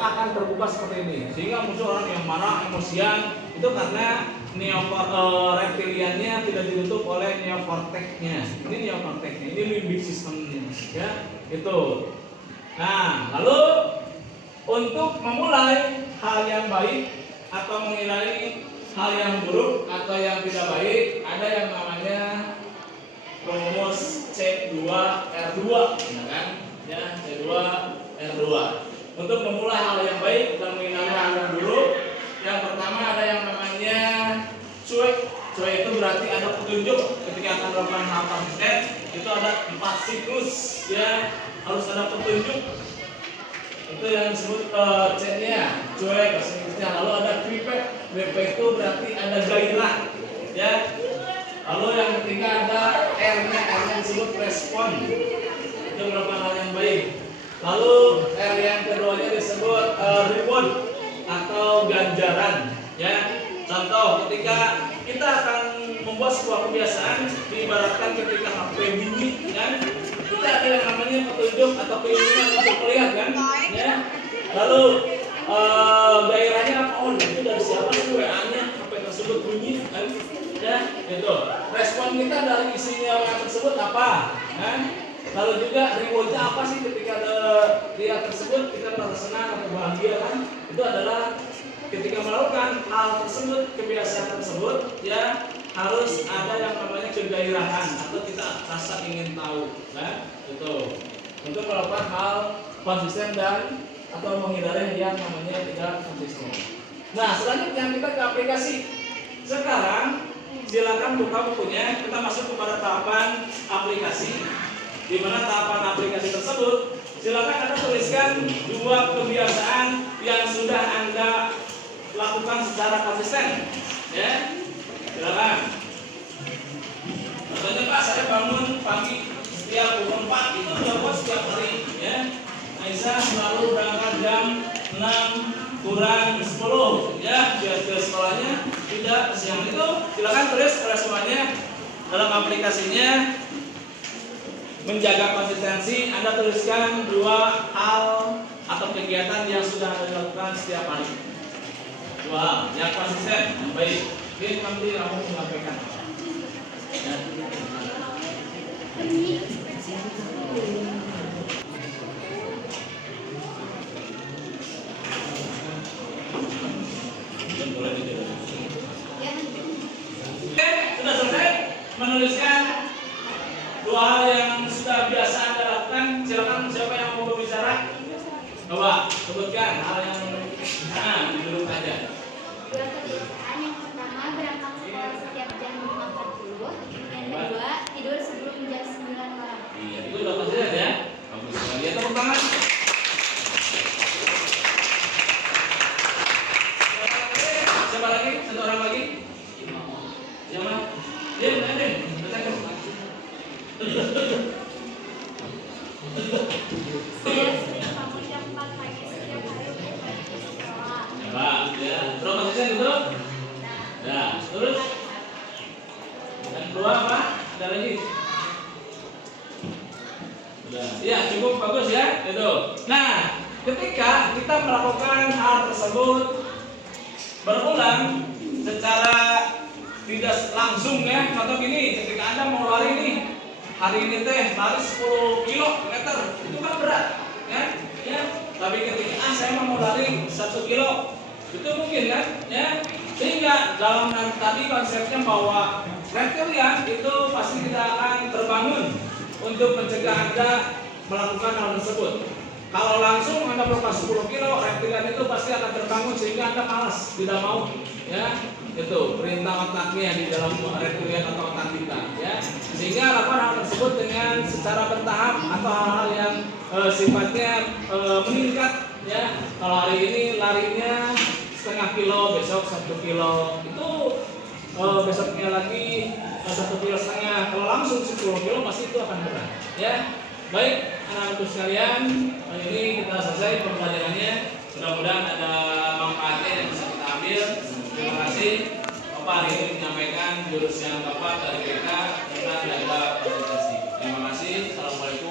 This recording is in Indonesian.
mata akan terbuka seperti ini, sehingga muncul orang yang marah, emosian. Itu karena reptiliannya tidak ditutup oleh neokorteknya. Ini neokorteknya, ini limbic systemnya, ya, itu. Nah, lalu untuk memulai hal yang baik atau menghindari hal yang buruk atau yang tidak baik, ada yang namanya rumus C2R2, ya kan? Ya, C2R2. Untuk memulai hal yang baik dan menghindari hal yang buruk, yang pertama ada yang namanya cuek. Cuek itu berarti ada petunjuk ketika akan melakukan hal konsisten. Itu ada 4 siklus, ya, harus ada petunjuk. Itu yang disebut C-nya, cuek bahasa Inggrisnya. Lalu ada prepare. Prepare itu berarti ada gairah, ya. Lalu yang ketiga ada R-nya, R-nya disebut respon. Itu melakukan hal yang baik. Lalu R yang keduanya disebut reward atau ganjaran, ya. Contoh, ketika kita akan membuat sebuah kebiasaan, diibaratkan ketika HP bunyi, kan, kita ada yang namanya petunjuk atau keinginan untuk melihat, kan, ya. Lalu gairahnya apa? Oh, itu dari siapa sih WA-nya? HP tersebut bunyi, kan, ya, gitu. Respon kita dari isinya WA tersebut apa, kan? Lalu juga rewardnya apa sih ketika ada dia tersebut kita merasa senang atau bahagia, kan? Itu adalah ketika melakukan hal tersebut, kebiasaan tersebut, ya, harus ada yang namanya kegairahan atau kita rasa ingin tahu, kan? Itu untuk melakukan hal konsisten dan atau menghindari yang namanya tidak konsisten. Nah, selanjutnya kita ke aplikasi. Sekarang silakan buka bukunya, kita masuk kepada tahapan aplikasi. Di mana tahapan aplikasi tersebut, silakan Anda tuliskan 2 kebiasaan yang sudah Anda lakukan secara konsisten, ya. Silakan. Contohnya, Pak, saya bangun pagi setiap pukul 4 itu dilakukan setiap hari, ya. Aisyah selalu berangkat jam 6 kurang 10, ya, biar ke sekolahnya tidak siang. Itu silakan tulis semuanya dalam aplikasinya. Menjaga konsistensi, Anda tuliskan 2 hal atau kegiatan yang sudah Anda lakukan setiap hari. 2 hal yang konsisten, yang baik. Oke, nanti kamu menyampaikan. Ya. Oke, sudah selesai menuliskan 2 hal yang sudah biasa Anda lakukan. Silakan, siapa yang mau berbicara? Coba sebutkan hal yang duduk aja. 2 kebiasaan, yang pertama berangkat sekolah setiap jam 5.40. Yang kedua tidur sebelum jam 9 malam. Iya, itu udah konsisten, ya. Bagus sekali. Ya, tepuk tangan. Siapa lagi? 1 orang lagi? Siapa? Dia, bacakan. Saya sering bangun jam 4 pagi setiap hari untuk pergi ke sekolah. Ya, berapa konsisten itu? Ya, terus? Yang kedua apa? Ada lagi? Udah. Ya, cukup bagus, ya. Itu. Nah, ketika kita melakukan hal tersebut berulang secara tidak langsung, ya. Contoh gini, ketika Anda mau lari nih, hari ini teh lari 10 kilometer, itu kan berat, kan? Ya. Tapi ketika saya mau lari 1 kilo, itu mungkin, kan? Ya. Sehingga dalam tadi konsepnya bahwa reptilian itu pasti tidak akan terbangun untuk mencegah Anda melakukan hal tersebut. Kalau langsung Anda melakukan 10 kilo, reptilian itu pasti akan terbangun sehingga Anda malas, tidak mau, ya. Itu perintah otaknya di dalam reptilian atau otak kita, ya. Sehingga lakukan hal tersebut dengan secara bertahap atau hal-hal yang sifatnya meningkat, ya. Kalau hari ini larinya setengah kilo, besok 1 kilo, itu besoknya lagi 1,5 kilo. Kalau langsung 10 kilo pasti itu akan berat, ya. Baik, anak-anakku sekalian, hari ini kita selesai pembelajarannya. Mudah-mudahan ada manfaatnya yang bisa kita ambil. Terima kasih. Bapak hari ini menyampaikan jurus yang tepat dari kita tentang jaga konsentrasi. Terima kasih. Assalamualaikum.